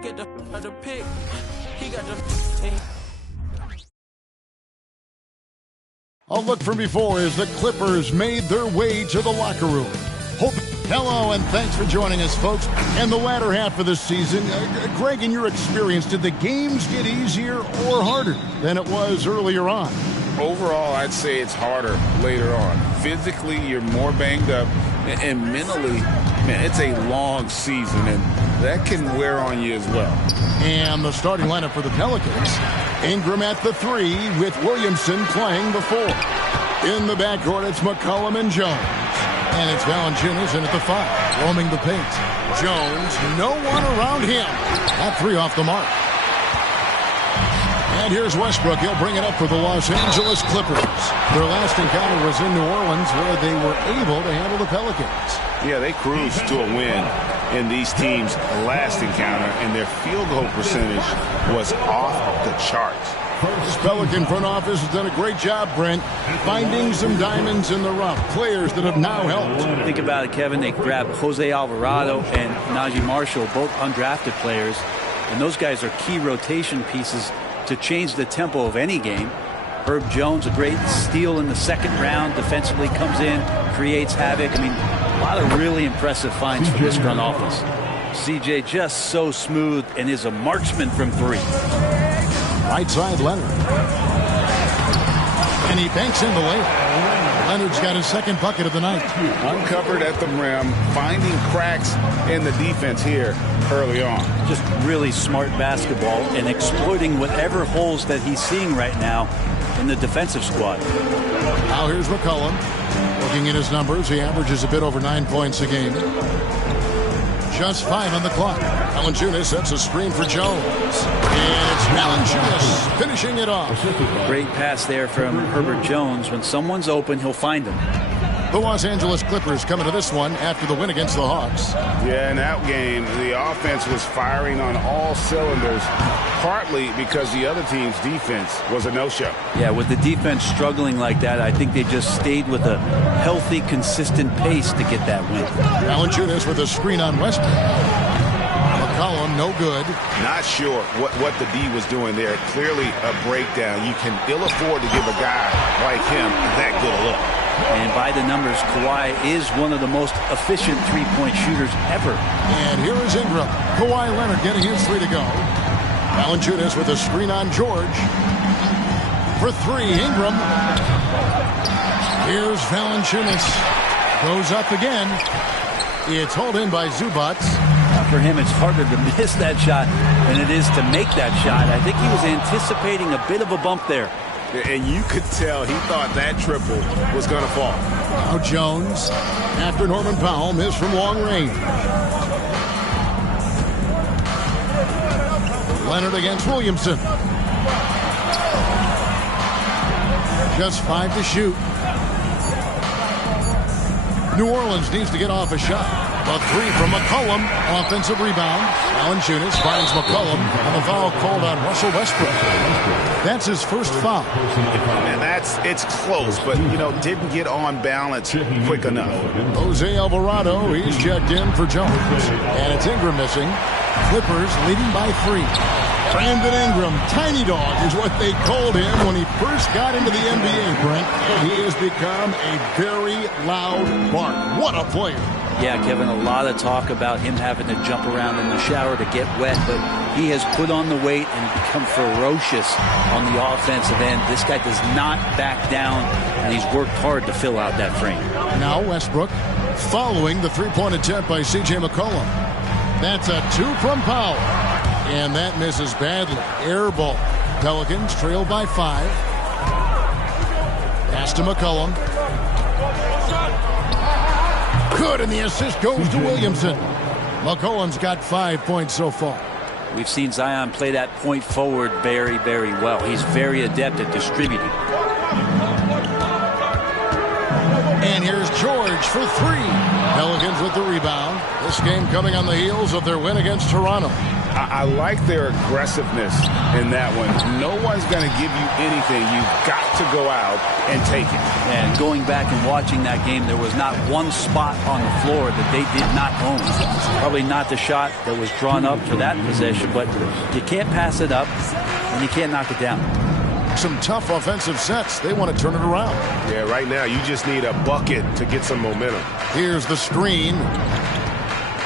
get the pick. He got the. A look from before as the Clippers made their way to the locker room. Hello, and thanks for joining us, folks. And the latter half of the season, Greg, in your experience, did the games get easier or harder than it was earlier on? Overall, I'd say it's harder later on. Physically, you're more banged up, and mentally, man, it's a long season, and that can wear on you as well. And the starting lineup for the Pelicans. Ingram at the 3 with Williamson playing the 4. In the backcourt, it's McCollum and Jones. And it's Valanciunas in at the 5, roaming the paint. Jones, no one around him. That 3 off the mark. And here's Westbrook. He'll bring it up for the Los Angeles Clippers. Their last encounter was in New Orleans, where they were able to handle the Pelicans. Yeah, they cruised to a win in these teams' last encounter, and their field goal percentage was off the charts. This Pelican front office has done a great job, Brent, finding some diamonds in the rough. Players that have now helped. Think about it, Kevin. They grabbed Jose Alvarado and Najee Marshall, both undrafted players. And those guys are key rotation pieces to change the tempo of any game. Herb Jones, a great steal in the second round. Defensively comes in, creates havoc. I mean, a lot of really impressive finds from this front office. CJ just so smooth and is a marksman from 3. Right side, Leonard. And he banks in the lane. Leonard's got his second bucket of the night. Uncovered at the rim, finding cracks in the defense here early on. Just really smart basketball and exploiting whatever holes that he's seeing right now in the defensive squad. Now here's McCollum. Looking at his numbers, he averages a bit over 9 points a game. Just 5 on the clock. Valanciunas sets a screen for Jones. And it's Valanciunas finishing it off. Great pass there from Herbert Jones. When someone's open, he'll find them. The Los Angeles Clippers coming to this one after the win against the Hawks. Yeah, in that game, the offense was firing on all cylinders, partly because the other team's defense was a no-show. Yeah, with the defense struggling like that, I think they just stayed with a healthy, consistent pace to get that win. Valanciunas with a screen on Westbrook. McCollum, no good. Not sure what the D was doing there. Clearly a breakdown. You can ill afford to give a guy like him that good a look. And by the numbers, Kawhi is one of the most efficient three-point shooters ever. And here is Ingram. Kawhi Leonard getting his 3 to go. Valanciunas with a screen on George. For 3, Ingram. Here's Valanciunas. Goes up again. It's hauled in by Zubac. For him, it's harder to miss that shot than it is to make that shot. I think he was anticipating a bit of a bump there. And you could tell he thought that triple was going to fall. Now Jones, after Norman Powell, missed from long range. Leonard against Williamson. Just 5 to shoot. New Orleans needs to get off a shot. A 3 from McCollum. Offensive rebound. Valanciunas finds McCollum. And the foul called on Russell Westbrook. That's his first foul. And it's close, but, didn't get on balance quick enough. Jose Alvarado, he's checked in for Jones. And it's Ingram missing. Clippers leading by 3. Brandon Ingram, tiny dog is what they called him when he first got into the NBA, Brent. He has become a very loud bark. What a player. Yeah, Kevin, a lot of talk about him having to jump around in the shower to get wet, but he has put on the weight and become ferocious on the offensive end. This guy does not back down, and he's worked hard to fill out that frame. Now Westbrook following the three-point attempt by C.J. McCollum. That's a 2 from Powell. And that misses badly. Air ball. Pelicans trail by 5. Pass to McCollum. Good, and the assist goes to Williamson. McCollum's got 5 points so far. We've seen Zion play that point forward very, very well. He's very adept at distributing. And here's George for 3. Pelicans with the rebound. This game coming on the heels of their win against Toronto. I like their aggressiveness in that one. No one's going to give you anything. You've got to go out and take it. And going back and watching that game, there was not one spot on the floor that they did not own. Probably not the shot that was drawn up for that possession, but you can't pass it up and you can't knock it down. Some tough offensive sets. They want to turn it around. Yeah, right now you just need a bucket to get some momentum. Here's the screen.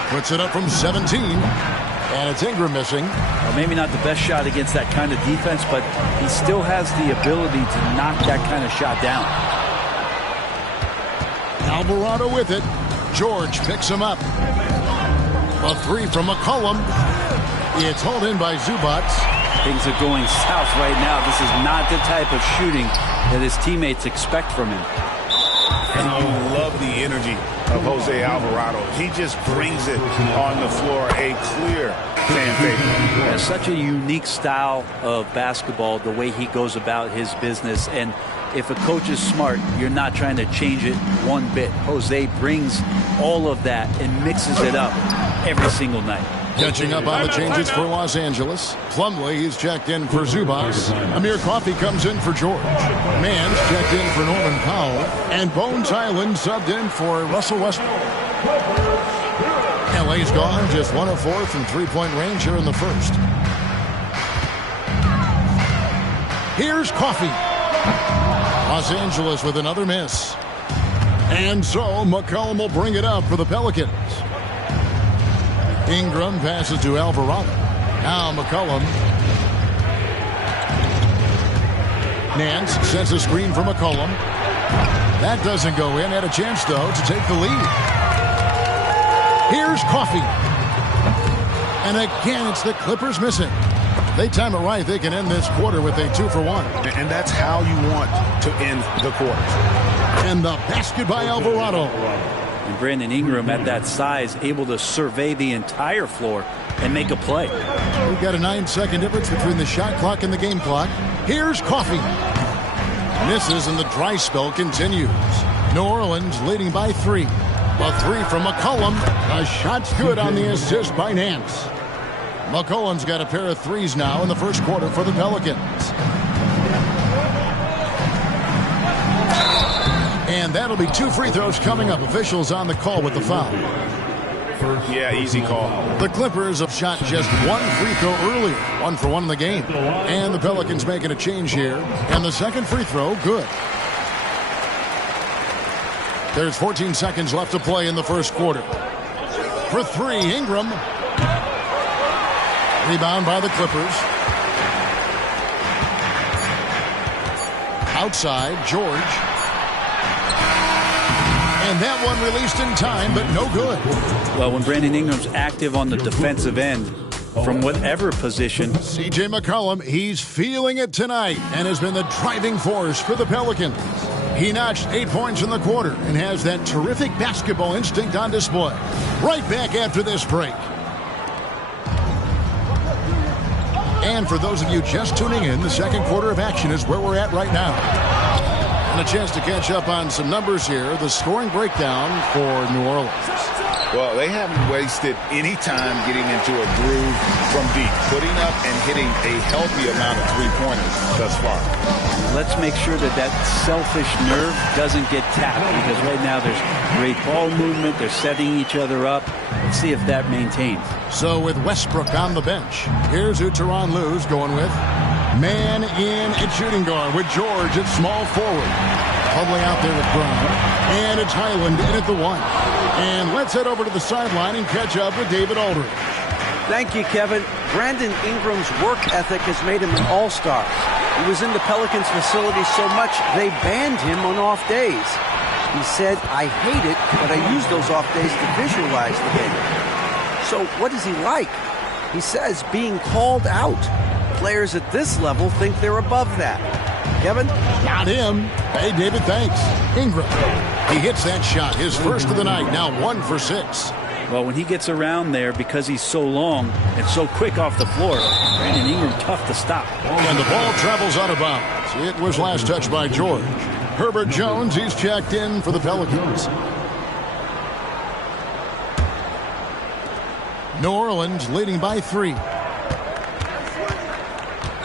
Puts it up from 17. And it's Ingram missing. Well, maybe not the best shot against that kind of defense, but he still has the ability to knock that kind of shot down. Alvarado with it. George picks him up. A three from McCollum. It's hauled in by Zubac. Things are going south right now. This is not the type of shooting that his teammates expect from him. And you love the energy of Jose Alvarado. He just brings it on the floor. A clear fan favorite. Has such a unique style of basketball, the way he goes about his business. And if a coach is smart, you're not trying to change it one bit. Jose brings all of that and mixes it up every single night. Catching up on the changes for Los Angeles. Plumlee is checked in for Zubac. Amir Coffey comes in for George. Mann's checked in for Norman Powell. And Bones Hyland subbed in for Russell Westbrook. LA's gone just 1 of 4 from three-point range here in the first. Here's Coffey. Los Angeles with another miss. And so McCollum will bring it up for the Pelicans. Ingram passes to Alvarado. Now McCollum. Nance sends a screen for McCollum. That doesn't go in. Had a chance, though, to take the lead. Here's Coffey. And again, it's the Clippers missing. They time it right. They can end this quarter with a 2-for-1. And that's how you want to end the quarter. And the basket by Alvarado. And Brandon Ingram at that size, able to survey the entire floor and make a play. We've got a 9-second difference between the shot clock and the game clock. Here's Coffey. Misses and the dry spell continues. New Orleans leading by 3. A 3 from McCollum. A shot's good on the assist by Nance. McCollum's got a pair of threes now in the first quarter for the Pelicans. And that'll be 2 free throws coming up. Officials on the call with the foul. Yeah, easy call. The Clippers have shot just 1 free throw earlier. 1 for 1 in the game. And the Pelicans making a change here. And the second free throw, good. There's 14 seconds left to play in the first quarter. For 3, Ingram. Rebound by the Clippers. Outside, George. And that one released in time, but no good. Well, when Brandon Ingram's active on the defensive end, from whatever position. C.J. McCollum, he's feeling it tonight and has been the driving force for the Pelicans. He notched 8 points in the quarter and has that terrific basketball instinct on display. Right back after this break. And for those of you just tuning in, the second quarter of action is where we're at right now. And a chance to catch up on some numbers here. The scoring breakdown for New Orleans. Well, they haven't wasted any time getting into a groove from deep, putting up and hitting a healthy amount of three-pointers thus far. Let's make sure that that selfish nerve doesn't get tapped, because right now there's great ball movement. They're setting each other up. Let's see if that maintains. So with Westbrook on the bench, here's who Tyronn Lue's going with. Man in at shooting guard with George at small forward. Plumlee out there with Brown. And it's Hyland in at the 1. And let's head over to the sideline and catch up with David Aldridge. Thank you, Kevin. Brandon Ingram's work ethic has made him an all-star. He was in the Pelicans facility so much they banned him on off days. He said, "I hate it, but I use those off days to visualize the game." So what is he like? He says being called out. Players at this level think they're above that. Kevin? Not him. Hey, David, thanks. Ingram. He hits that shot, his first of the night, now 1 for 6. Well, when he gets around there, because he's so long and so quick off the floor, Brandon Ingram tough to stop. And the ball travels out of bounds. It was last touched by George. Herbert Jones, he's checked in for the Pelicans. New Orleans leading by 3.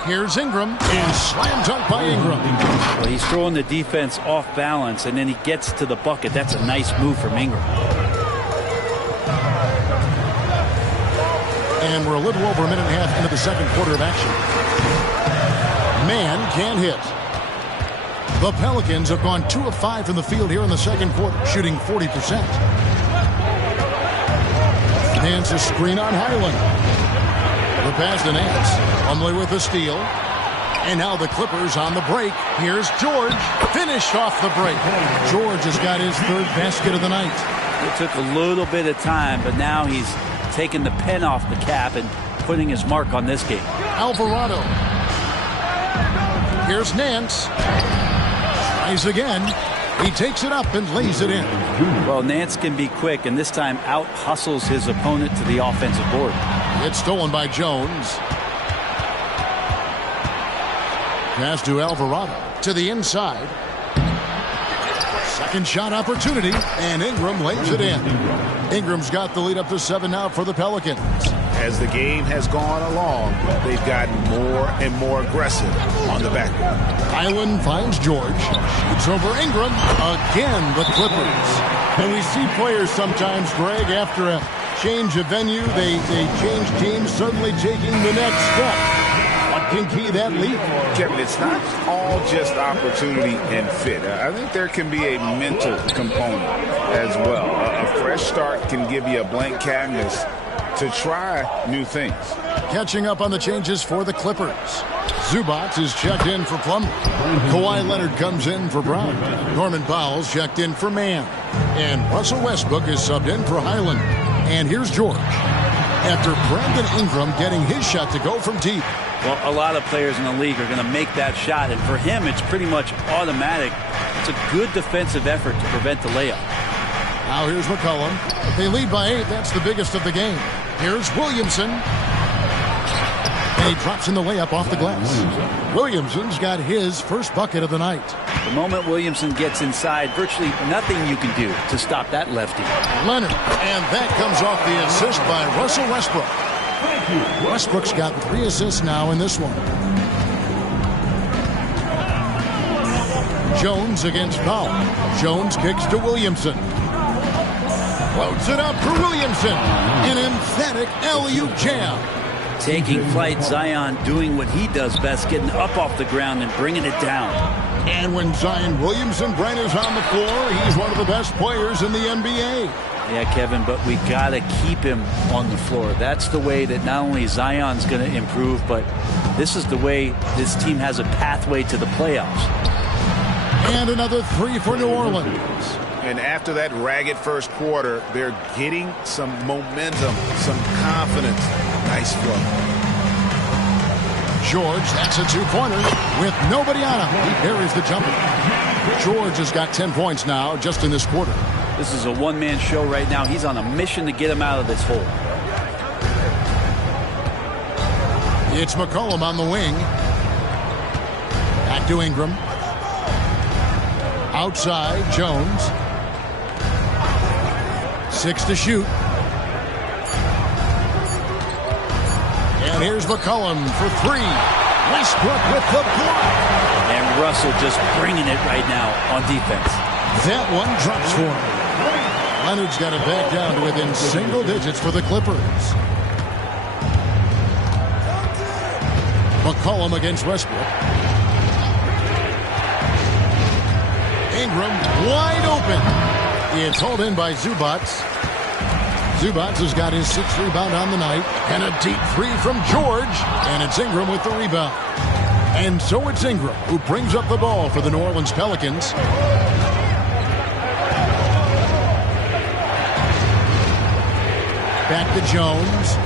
Here's Ingram, and slam dunk by Ingram. Well, he's throwing the defense off balance, and then he gets to the bucket. That's a nice move from Ingram. And we're a little over a minute and a half into the second quarter of action. Man can't hit. The Pelicans have gone 2 of 5 from the field here in the second quarter, shooting 40%. Nance a screen on Highland. The pass to Nance. Plumlee with the steal. And now the Clippers on the break. Here's George. Finished off the break. George has got his third basket of the night. It took a little bit of time, but now he's taking the pen off the cap and putting his mark on this game. Alvarado. Here's Nance. Tries again. He takes it up and lays it in. Well, Nance can be quick, and this time out-hustles his opponent to the offensive board. It's stolen by Jones. Pass to Alvarado. To the inside. Second shot opportunity, and Ingram lays it in. Ingram's got the lead up to 7 now for the Pelicans. As the game has gone along, they've gotten more and more aggressive on the backboard. Highland finds George. Shoots over Ingram. Again, the Clippers. And we see players sometimes, Greg, after a change of venue, they change teams, suddenly taking the next step. What can key that leap? Kevin, it's not all just opportunity and fit. I think there can be a mental component as well. A fresh start can give you a blank canvas to try new things. Catching up on the changes for the Clippers. Zubac is checked in for Plumlee. Kawhi Leonard comes in for Brown. Norman Powell's checked in for Mann. And Russell Westbrook is subbed in for Highland. And here's George. After Brandon Ingram getting his shot to go from deep. Well, a lot of players in the league are going to make that shot, and for him, it's pretty much automatic. It's a good defensive effort to prevent the layup. Now here's McCollum. They lead by 8. That's the biggest of the game. Here's Williamson. And he drops in the layup off the glass. Williamson's got his first bucket of the night. The moment Williamson gets inside, virtually nothing you can do to stop that lefty. Leonard. And that comes off the assist by Russell Westbrook. Westbrook's got 3 assists now in this one. Jones against Powell. Jones kicks to Williamson. Floats it up for Williamson. An emphatic alley-oop jam. Taking flight, Zion doing what he does best, getting up off the ground and bringing it down. And when Zion Williamson Brent is on the floor, he's one of the best players in the NBA. Yeah, Kevin, but we got to keep him on the floor. That's the way that not only Zion's going to improve, but this is the way this team has a pathway to the playoffs. And another 3 for New Orleans. And after that ragged first quarter, they're getting some momentum, some confidence. Nice flow. George, that's a 2-pointer with nobody on him. He buries the jumper. George has got 10 points now just in this quarter. This is a one-man show right now. He's on a mission to get him out of this hole. It's McCollum on the wing. Back to Ingram. Outside, Jones. 6 to shoot. And here's McCollum for 3. Westbrook with the block. And Russell just bringing it right now on defense. That one drops for him. Leonard's got it back down to within single digits for the Clippers. McCollum against Westbrook. Ingram wide open. It's hauled in by Zubac. Zubac has got his 6th rebound on the night. And a deep 3 from George. And it's Ingram with the rebound. And so it's Ingram who brings up the ball for the New Orleans Pelicans. Back to Jones.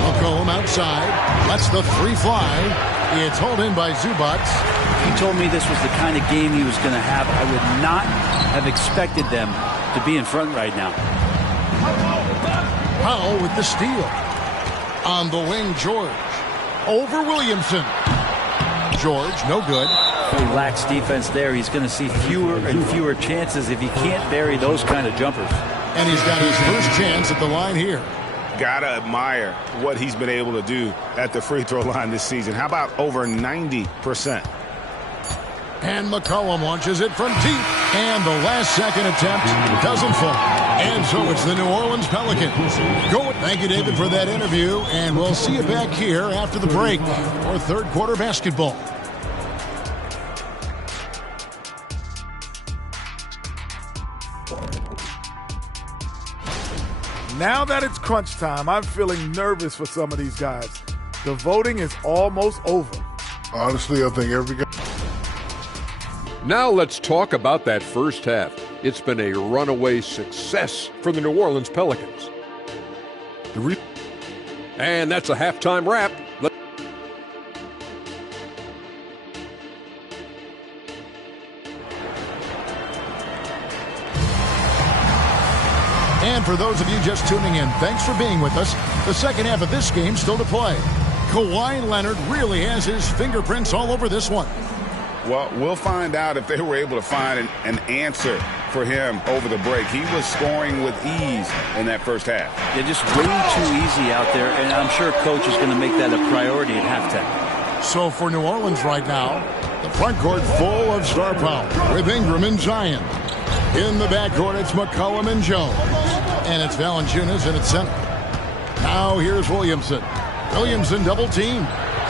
McCollum outside. Lets the 3 fly. It's hauled in by Zubac. He told me this was the kind of game he was going to have. I would not have expected them to be in front right now. Powell with the steal. On the wing, George. Over Williamson. George, no good. He lacks defense there. He's going to see fewer and fewer chances if he can't bury those kind of jumpers. And he's got his first chance at the line here. got to admire what he's been able to do at the free throw line this season. How about over 90%? And McCollum launches it from deep. And the last second attempt doesn't fall. And so it's the New Orleans Pelicans. Thank you, David, for that interview. And we'll see you back here after the break for third quarter basketball. Now that it's crunch time, I'm feeling nervous for some of these guys. The voting is almost over. Honestly, I think every guy. Now let's talk about that first half. It's been a runaway success for the New Orleans Pelicans. And that's a halftime wrap. And for those of you just tuning in, thanks for being with us. The second half of this game still to play. Kawhi Leonard really has his fingerprints all over this one. Well, we'll find out if they were able to find an answer for him over the break. He was scoring with ease in that first half. Yeah, just way too easy out there, and I'm sure coach is going to make that a priority at halftime. So for New Orleans right now, the front court full of star power with Ingram and Zion. In the backcourt, it's McCollum and Jones. And it's Valanciunas in its center. Now here's Williamson. Williamson double team.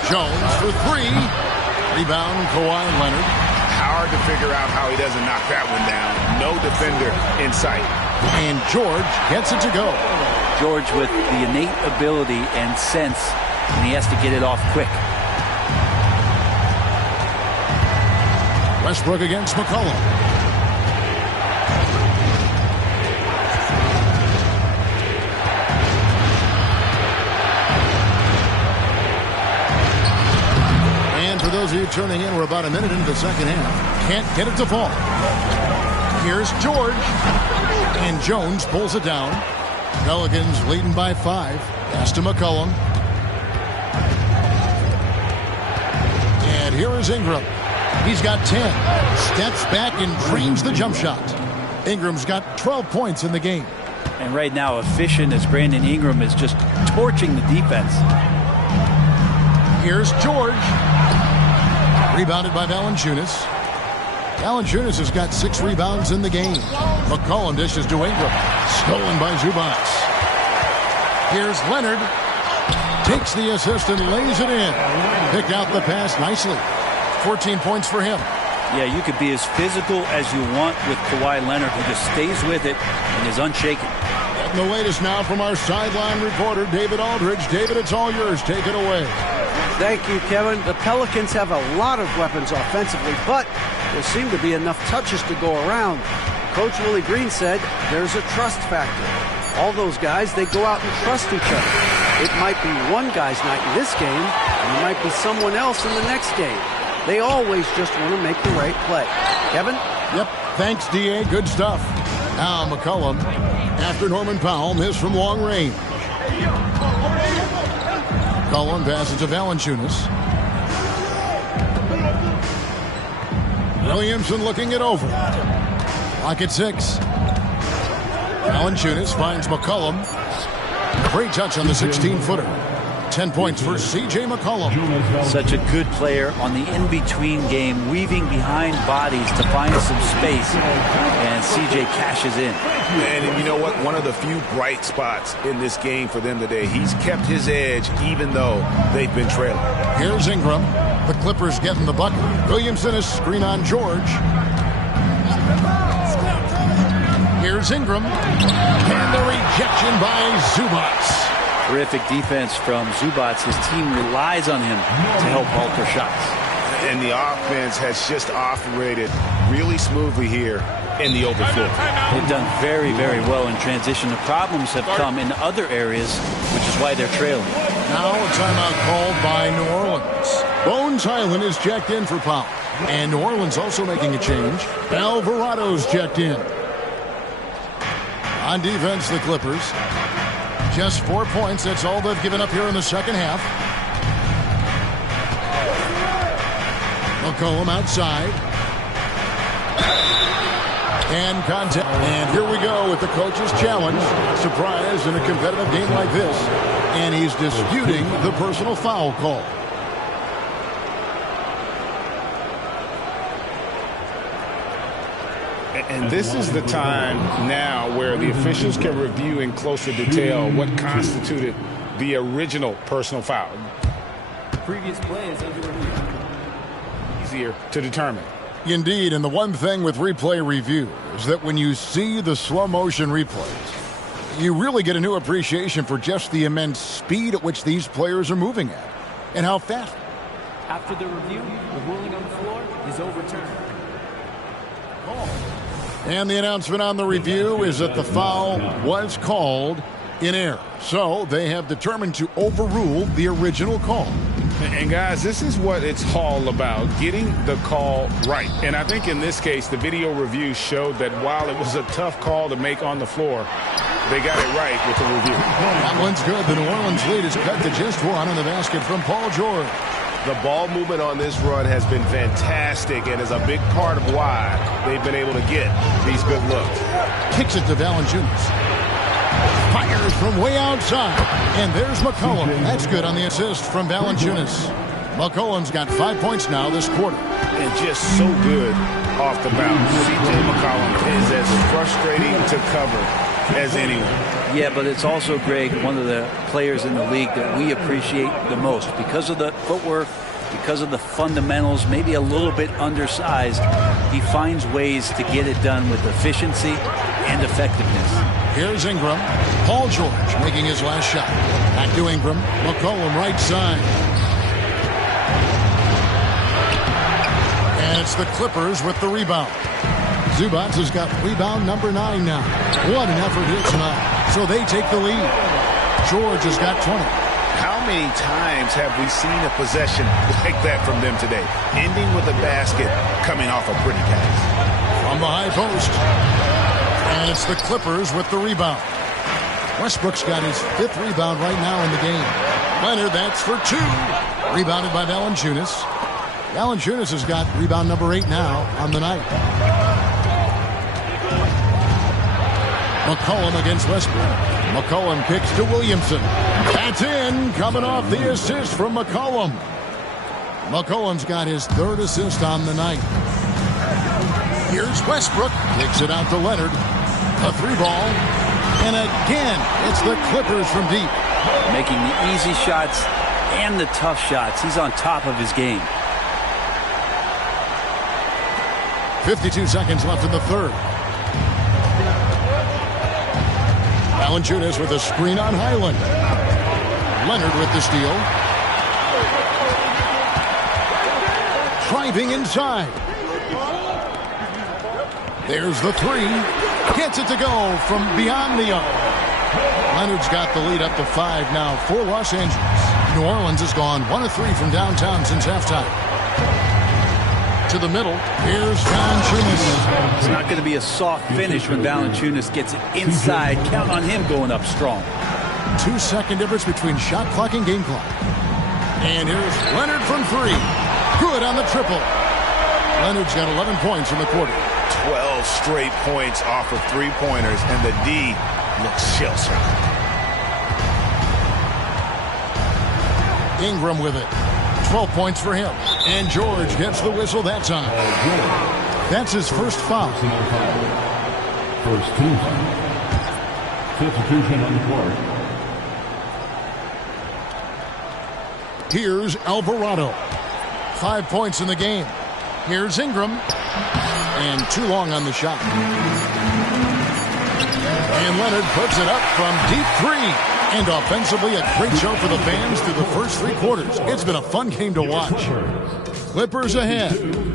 Jones for three. Rebound, Kawhi Leonard. Hard to figure out how he doesn't knock that one down. No defender in sight. And George gets it to go. George with the innate ability and sense, and he has to get it off quick. Westbrook against McCollum. For those of you tuning in, we're about a minute into the second half. Can't get it to fall. Here's George. And Jones pulls it down. Pelicans leading by 5. Pass to McCollum. And here is Ingram. He's got 10. Steps back and dreams the jump shot. Ingram's got 12 points in the game. And right now, efficient as Brandon Ingram is just torching the defense. Here's George. Rebounded by Valanciunas. Valanciunas has got 6 rebounds in the game. McCollum dishes to Ingram. Stolen by Zubac. Here's Leonard. Takes the assist and lays it in. Picked out the pass nicely. 14 points for him. Yeah, you could be as physical as you want with Kawhi Leonard, who just stays with it and is unshaken. Getting the latest now from our sideline reporter, David Aldridge. David, it's all yours. Take it away. Thank you, Kevin. The Pelicans have a lot of weapons offensively, but there seem to be enough touches to go around. Coach Willie Green said there's a trust factor. All those guys, they go out and trust each other. It might be one guy's night in this game, and it might be someone else in the next game. They always just want to make the right play. Kevin? Yep. Thanks, D.A. Good stuff. Now McCollum, after Norman Powell, missed from long range. McCollum passes to Valanciunas. Williamson looking it over. Clock at 6. Valanciunas finds McCollum. Great touch on the 16-footer. 10 points for C.J. McCollum. Such a good player on the in-between game, weaving behind bodies to find some space, and C.J. cashes in. And you know what? One of the few bright spots in this game for them today. He's kept his edge even though they've been trailing. Here's Ingram. The Clippers getting the bucket. Williamson is screen on George. Here's Ingram. And the rejection by Zubac. Terrific defense from Zubac. His team relies on him to help alter shots. And the offense has just operated really smoothly here in the open floor. They've done very, very well in transition. The problems have come in other areas, which is why they're trailing. Now a timeout called by New Orleans. Bones Highland is checked in for Powell. And New Orleans also making a change. Alvarado's checked in. On defense, the Clippers. Just 4 points. That's all they've given up here in the second half. McCollum outside. And contact. And here we go with the coach's challenge. Surprise in a competitive game like this. And he's disputing the personal foul call. And this is the time now where the officials can review in closer detail what constituted the original personal foul. Previous play is under review. Easier to determine. Indeed, and the one thing with replay review is that when you see the slow motion replays, you really get a new appreciation for just the immense speed at which these players are moving at and how fast. After the review, the ruling on the floor is overturned. And the announcement on the review is that the foul was called in error. So they have determined to overrule the original call. And guys, this is what it's all about, getting the call right. And I think in this case, the video review showed that while it was a tough call to make on the floor, they got it right with the review. That one's good. The New Orleans lead is cut to just one on the basket from Paul George. The ball movement on this run has been fantastic and is a big part of why they've been able to get these good looks. Kicks it to Valanciunas. Fires from way outside. And there's McCollum. That's good on the assist from Valanciunas. McCollum's got 5 points now this quarter. And just so good off the bounce. C.J. McCollum is as frustrating to cover as anyone. Yeah, but it's also, Greg, one of the players in the league that we appreciate the most because of the footwork, because of the fundamentals, maybe a little bit undersized. He finds ways to get it done with efficiency and effectiveness. Here's Ingram. Paul George making his last shot. Back to Ingram. McCollum right side. And it's the Clippers with the rebound. Zubac has got rebound number 9 now. What an effort here tonight. So they take the lead. George has got 20. How many times have we seen a possession like that from them today? Ending with a basket, coming off a pretty pass. From the high post. And it's the Clippers with the rebound. Westbrook's got his 5th rebound right now in the game. Leonard, that's for 2. Rebounded by Valanciunas. Valanciunas has got rebound number 8 now on the night. McCollum against Westbrook. McCollum kicks to Williamson. That's in, coming off the assist from McCollum. McCollum's got his 3rd assist on the night. Here's Westbrook. Kicks it out to Leonard. A 3-ball. And again, it's the Clippers from deep. Making the easy shots and the tough shots. He's on top of his game. 52 seconds left in the 3rd. Valanciunas with a screen on Highland. Leonard with the steal. Driving inside. There's the 3. Gets it to go from beyond the arc. Leonard's got the lead up to 5 now for Los Angeles. New Orleans has gone 1 of 3 from downtown since halftime. To the middle, here's Valanciunas. It's not going to be a soft finish when Valanciunas gets it inside. Count on him going up strong. 2-second difference between shot clock and game clock. And here's Leonard from 3. Good on the triple. Leonard's got 11 points in the quarter. 12 straight points off of 3-pointers, and the D looks shell-shocked. Ingram with it. 12 points for him. And George gets the whistle that time. That's his first foul. First team. Substitution on the court. Here's Alvarado. 5 points in the game. Here's Ingram. And too long on the shot. And Leonard puts it up from deep 3. And offensively, a great show for the fans through the first 3 quarters. It's been a fun game to watch. Clippers ahead.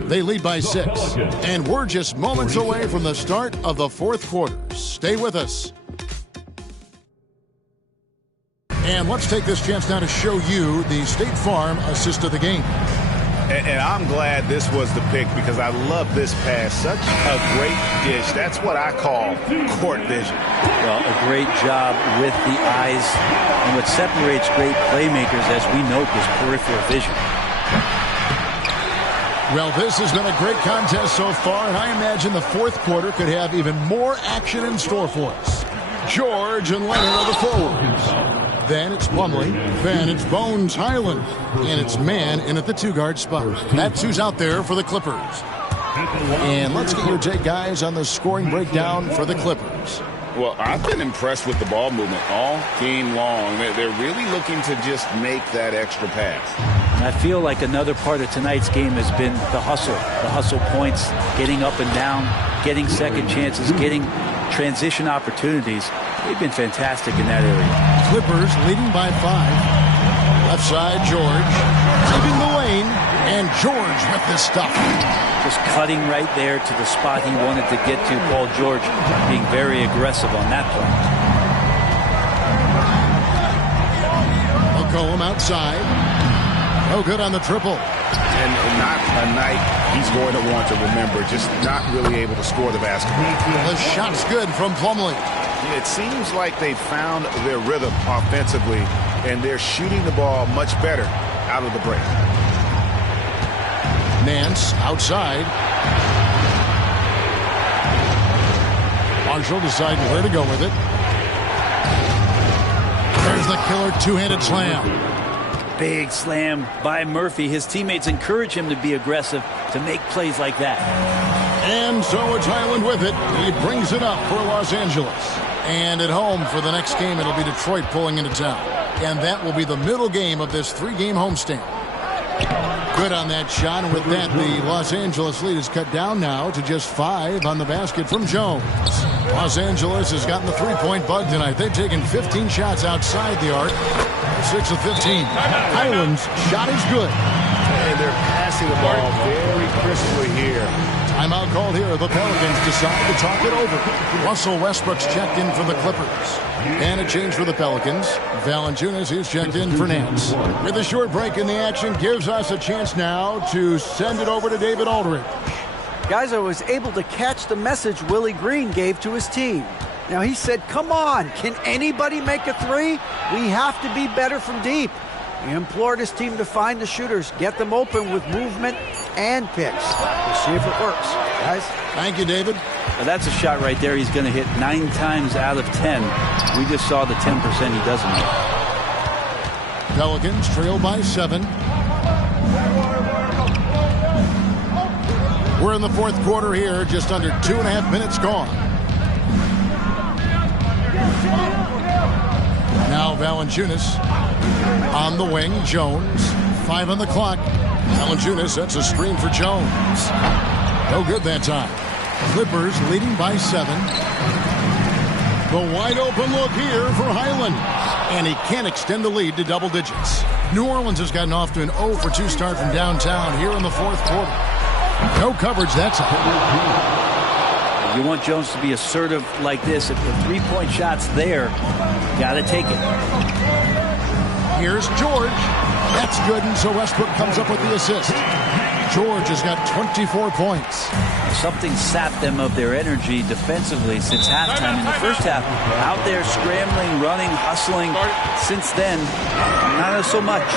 They lead by 6. And we're just moments away from the start of the 4th quarter. Stay with us. And let's take this chance now to show you the State Farm assist of the game. And I'm glad this was the pick because I love this pass. Such a great dish. That's what I call court vision. Well, a great job with the eyes. And what separates great playmakers, as we note, is peripheral vision. Well, this has been a great contest so far, and I imagine the fourth quarter could have even more action in store for us. George and Leonard are the forwards. Then it's Plumlee. Then it's Bones Hyland. And it's Mann in at the two-guard spot. That's who's out there for the Clippers. And let's get your take, guys, on the scoring breakdown for the Clippers. Well, I've been impressed with the ball movement all game long. They're really looking to just make that extra pass. And I feel like another part of tonight's game has been the hustle points, getting up and down, getting second chances, getting transition opportunities. They've been fantastic in that area. Clippers leading by 5. Left side, George. Keeping the lane, and George with this stuff. Just cutting right there to the spot he wanted to get to. Paul George being very aggressive on that play. McCollum outside. No good on the triple. And not a night he's going to want to remember. Just not really able to score the basketball. The shot's good from Plumlee. It seems like they found their rhythm offensively, and they're shooting the ball much better out of the break. Nance outside. Marshall deciding where to go with it. There's the killer two-handed slam. Big slam by Murphy. His teammates encourage him to be aggressive, to make plays like that. And so it's Hyland with it. He brings it up for Los Angeles. And at home for the next game, it'll be Detroit pulling into town. And that will be the middle game of this 3-game homestand. Good on that shot, and with that, the Los Angeles lead is cut down now to just 5 on the basket from Jones. Los Angeles has gotten the three-point bug tonight. They've taken 15 shots outside the arc, 6 of 15. Hyland's shot is good. And they're passing the ball very crisply here. Timeout called here. The Pelicans decide to talk it over. Russell Westbrook's checked in for the Clippers. And a change for the Pelicans. Valanciunas is checked in for Nance. With a short break in the action, gives us a chance now to send it over to David Aldridge. Guys, I was able to catch the message Willie Green gave to his team. Now, he said, come on, can anybody make a three? We have to be better from deep. He implored his team to find the shooters, get them open with movement and picks. We'll see if it works, guys. Thank you, David. Well, that's a shot right there he's going to hit 9 times out of 10. We just saw the 10% he doesn't make. Pelicans trail by 7. We're in the fourth quarter here, just under 2.5 minutes gone. Now Valanciunas on the wing. Jones, 5 on the clock. Valanciunas sets a screen for Jones. No good that time. Clippers leading by 7. The wide open look here for Hyland. And he can't extend the lead to double digits. New Orleans has gotten off to an 0 for 2 start from downtown here in the fourth quarter. No coverage, that's it. You want Jones to be assertive like this. If the three-point shot's there, got to take it. Here's George. That's good, and so Westbrook comes up with the assist. George has got 24 points. Something sapped them of their energy defensively since halftime. In the first half, out there scrambling, running, hustling. Since then, not so much.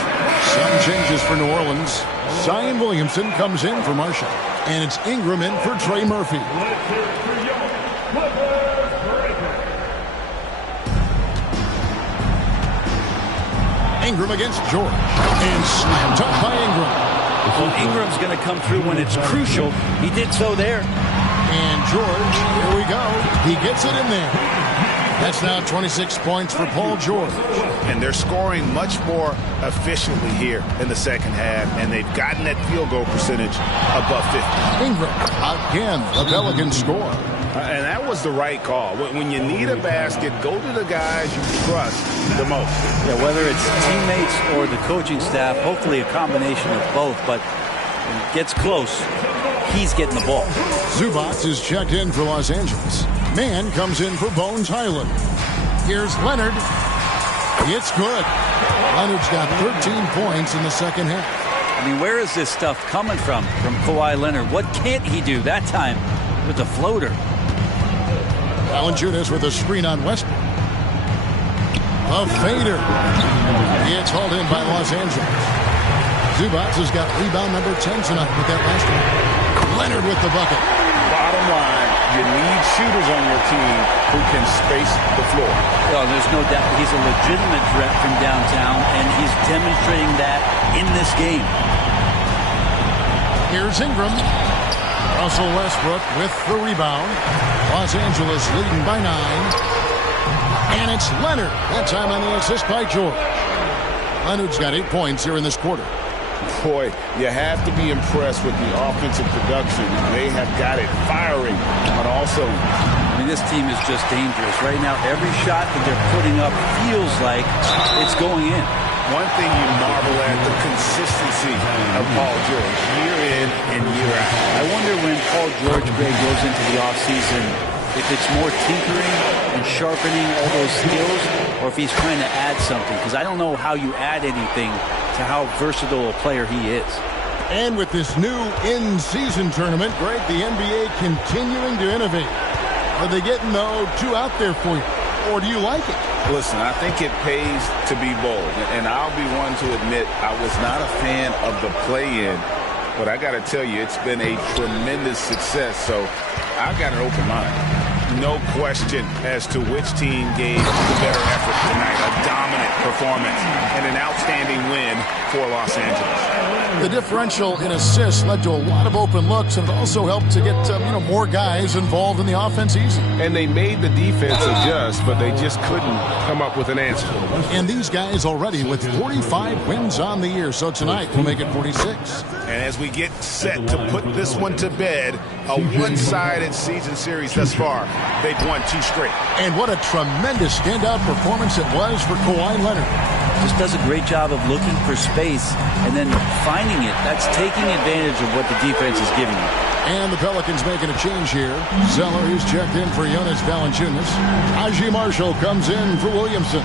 Some changes for New Orleans. Zion Williamson comes in for Marshall. And it's Ingram in for Trey Murphy. Ingram against George. And slammed up by Ingram. Well, Ingram's going to come through when it's crucial. He did so there. And George, here we go. He gets it in there. That's now 26 points for Paul George. And they're scoring much more efficiently here in the second half, and they've gotten that field goal percentage above 50. Ingram, again, the Pelicans score. And that was the right call. When you need a basket, go to the guys you trust the most. Yeah, whether it's teammates or the coaching staff, hopefully a combination of both. But when it gets close, he's getting the ball. Zubac is checked in for Los Angeles. Mann comes in for Bones Hyland. Here's Leonard. It's good. Leonard's got 13 points in the second half. I mean, where is this stuff coming from Kawhi Leonard? What can't he do that time with the floater? Valanciunas with a screen on Westbrook. A fader. It's hauled in by Los Angeles. Zubac has got rebound number 10 tonight with that last one. Leonard with the bucket. Bottom line, you need shooters on your team who can space the floor. Oh, there's no doubt he's a legitimate threat from downtown, and he's demonstrating that in this game. Here's Ingram. Russell Westbrook with the rebound. Los Angeles leading by 9. And it's Leonard. That time on the assist by George. Leonard's got 8 points here in this quarter. Boy, you have to be impressed with the offensive production. They have got it firing, but also, I mean, this team is just dangerous. Right now, every shot that they're putting up feels like it's going in. one thing you marvel at, the consistency of Paul George, year in and year out. I wonder when Paul George, Greg, goes into the offseason, if it's more tinkering and sharpening all those skills, or if he's trying to add something. Because I don't know how you add anything to how versatile a player he is. And with this new in-season tournament, Greg, the NBA continuing to innovate. Are they getting, though, too out there for you? Or do you like it? Listen, I think it pays to be bold. And I'll be one to admit I was not a fan of the play-in. But I got to tell you, it's been a tremendous success. So I've got an open mind. No question as to which team gave the better effort tonight. A dominant performance and an outstanding win for Los Angeles. The differential in assists led to a lot of open looks, and it also helped to get more guys involved in the offense easy. And they made the defense adjust, but they just couldn't come up with an answer. And these guys already with 45 wins on the year, so tonight we'll make it 46. And as we get set to put this one to bed, a one-sided season series thus far. They've won 2 straight. And what a tremendous standout performance it was for Kawhi Leonard. Just does a great job of looking for space and then finding it. That's taking advantage of what the defense is giving you. And the Pelicans making a change here. Zeller is checked in for Jonas Valanciunas. Naji Marshall comes in for Williamson.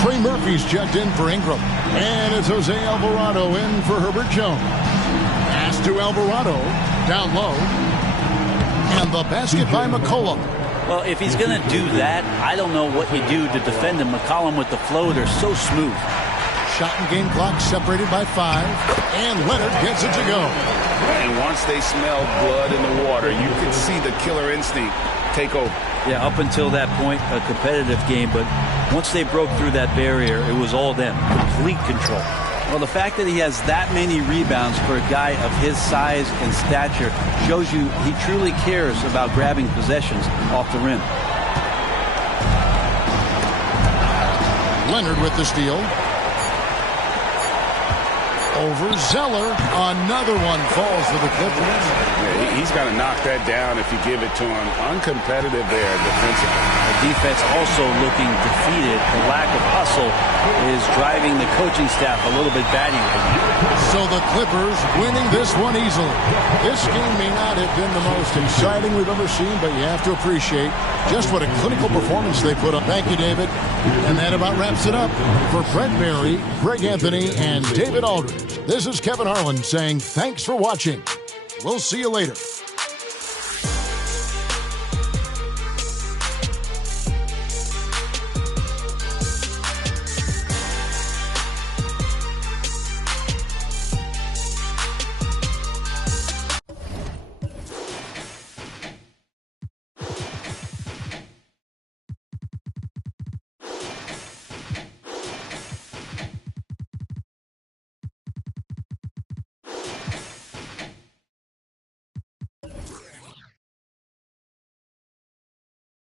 Trey Murphy's checked in for Ingram. And it's Jose Alvarado in for Herbert Jones. Pass to Alvarado. Down low. And the basket by McCollum. Well, if he's going to do that, I don't know what you do to defend him. McCollum with the floater, so smooth. Shot and game clock separated by 5. And Leonard gets it to go. And once they smelled blood in the water, you could see the killer instinct take over. Yeah, up until that point, a competitive game. But once they broke through that barrier, it was all them. Complete control. Well, the fact that he has that many rebounds for a guy of his size and stature shows you he truly cares about grabbing possessions off the rim. Leonard with the steal. Over Zeller. Another one falls to the Clippers. Yeah, he's got to knock that down if you give it to him. Uncompetitive there defensively. The defense also looking defeated. The lack of hustle is driving the coaching staff a little bit batty right now. So the Clippers winning this one easily. This game may not have been the most exciting we've ever seen, but you have to appreciate just what a clinical performance they put on. Thank you, David. And that about wraps it up. For Brett Barry, Greg Anthony, and David Aldridge, this is Kevin Harlan saying thanks for watching. We'll see you later.